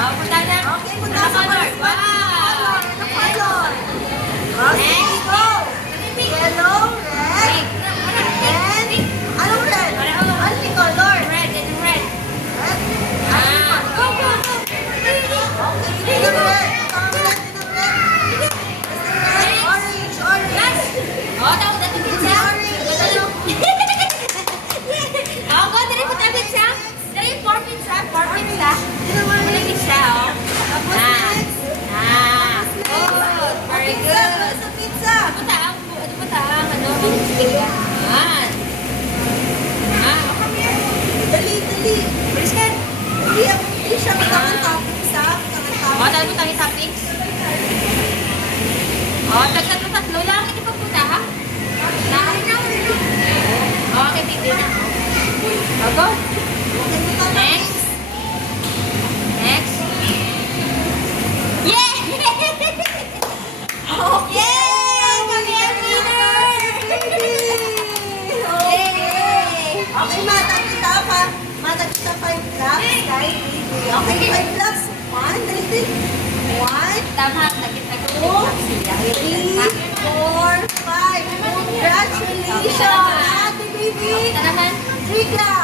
Oh, punta na. Okay, punta sa color. first one. Wow. Ano color? Okay, go. Yellow, red, and anong red? Anong color? Red and red. Red. Ah. Go, go, go. Okay, yun ang red. Ito ang red, yun ang red. Red, orange, orange. Oh, tawag na ito pizza. Oh, go, dari po tayo pizza. Dari 4 pizza. 4 pizza. Dari pizza, oh. Tapos Ah. next. Ah. Good. Very Pizza, good. sa pizza. Punta ang, ang pizza. Yan. Ah. Dali, dali. Bilis ka. Hindi siya magkakang sa Oh, tayo po tayo toppings. Oh, tatlo lang. Hindi pa punta, ha? Okay, baby na. Oh, go. Next. Next. Yeah! Yay! Kami ang winners! Yay! Okay, mata kita 5 blocks, kahit hindi. Okay, 5 blocks. 1, dali, dali. 1, Tama, nakita ko 2, 3, 4, 5. Congratulations, Ate Baby. Ito naman. 3 blocks.